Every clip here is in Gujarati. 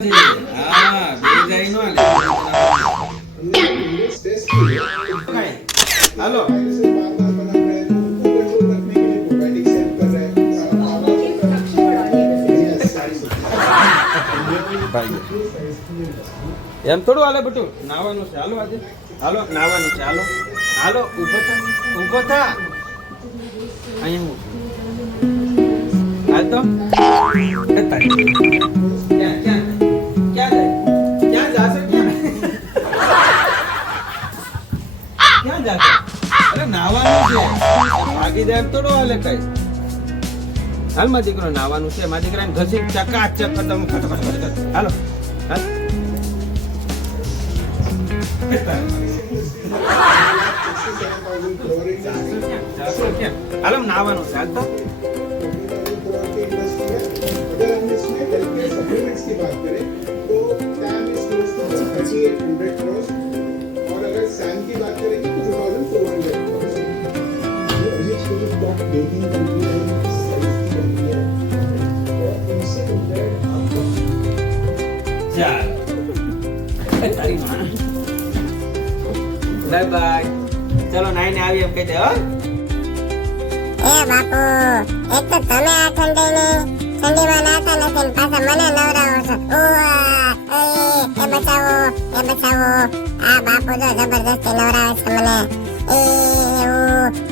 હા બે જાય નો હાલો એમ થોડું હાલે બટુ નાવાનું છે હાલો આજે હાલો નાવાનું છે હાલો હાલો ઊભો થા અહીંયા હું હાલ તો ભાગીદાર થોડો હાલે કઈ હાલ માં દીકરો નાવાનું છે માં દીકરા ઘસી ચકાચક ખતમ હાલો હાલો નાવાનું છે હાલ તો બાય બાય ચલો નાઈને આવી એમ કહી દે હો એ બાપુ એક તો તમે આ ઠંડીમાં નાતા નથી ને પાછા મને નવરાવો છો એ બચાવો આ બાપુ જો જબરદસ્તી નવરાવે છે મને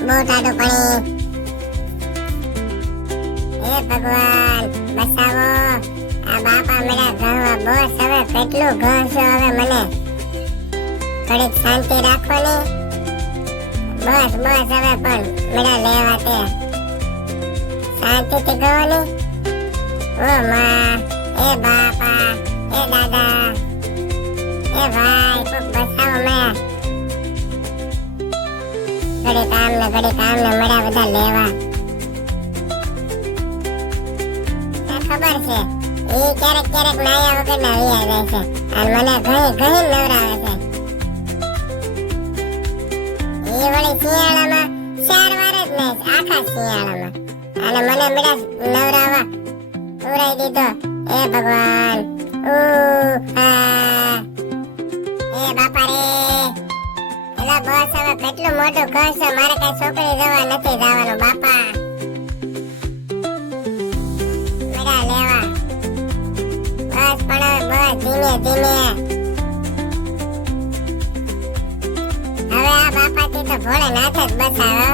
બહુ ટાઢું પાણી એ ભગવાન બચાવો આ બાપા મેરા ઘરમાં બસ હવે કેટલું ઘર છે હવે મને થોડીક શાંતિ રાખો ને બસ હવે પણ મેરા લેવા તે શાંતિથી ગયો ને ઓ માં એ બાપા એ દાદા એ ભાઈ કોક બસાવો મેં ઘડી કામ ને મેરા બધા લેવા ખબર છે એ ક્યારેક નાયા વગર ના આવી જાય છે અને મને ઘણી નવરાવે છે એ વળી શિયાળામાં 4 વાર જ નહીં આખા શિયાળામાં અને મને મેડા નવરાવા ઉરાઈ દીધો એ ભગવાન એ બાપા રે એલા બસ હવે કેટલું મોટું ઘર છે મારે કઈ છોકરી જવા નથી જવાનું બાપા મેડા લેવા બસ પણ બસ ધીમે ધીમે હવે આ બાપાથી તો ભોળેનાથ જ બસાવો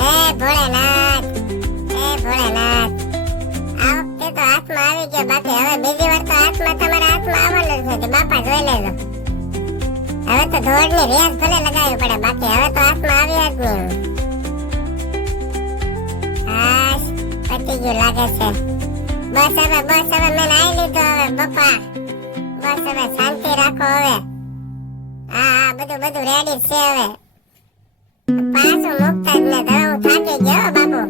હે ભોળેનાથ આ વખતે તો હાથમાં આવી ગયો બાકી હવે બીજી વાર તો હાથમાં તમારા હાથમાં આવવાનું જ નથી બાપા જોઈ લેજો હવે તો ધોળની રેસ ભલે લગાવવી પડે બાકી હવે તો હાથમાં આવ્યા જ નહીં હાશ પતી ગયું લાગે છે બસ હવે મેં નાઈ લીધો હવે બાપા બસ હવે શાંતિ રાખો હવે હા બધું રેડી છે હવે પાછું મુકતા જ ને હવે હું થાકી ગયો બાપુ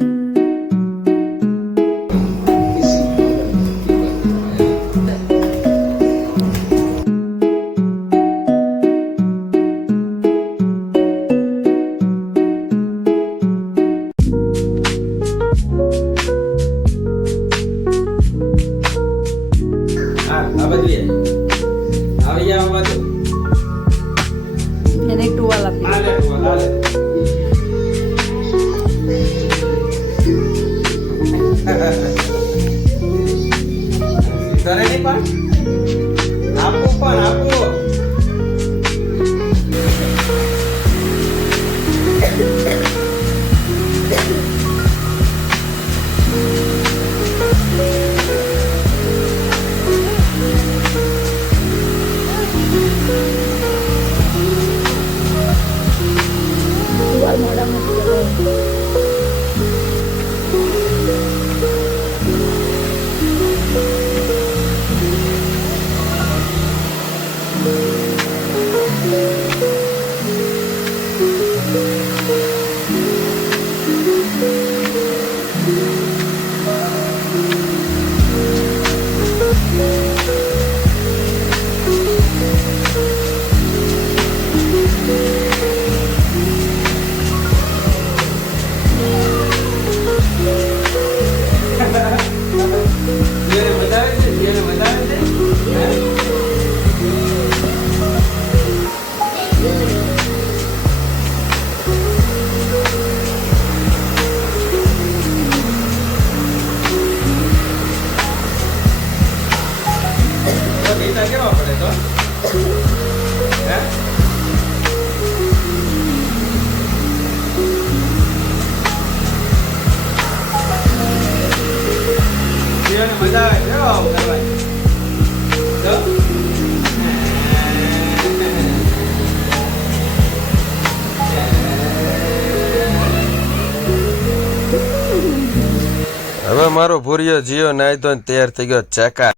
મારો ભૂરિયો જીયો નાઈ ધોઈને તૈયાર થઈ ગયો ચકા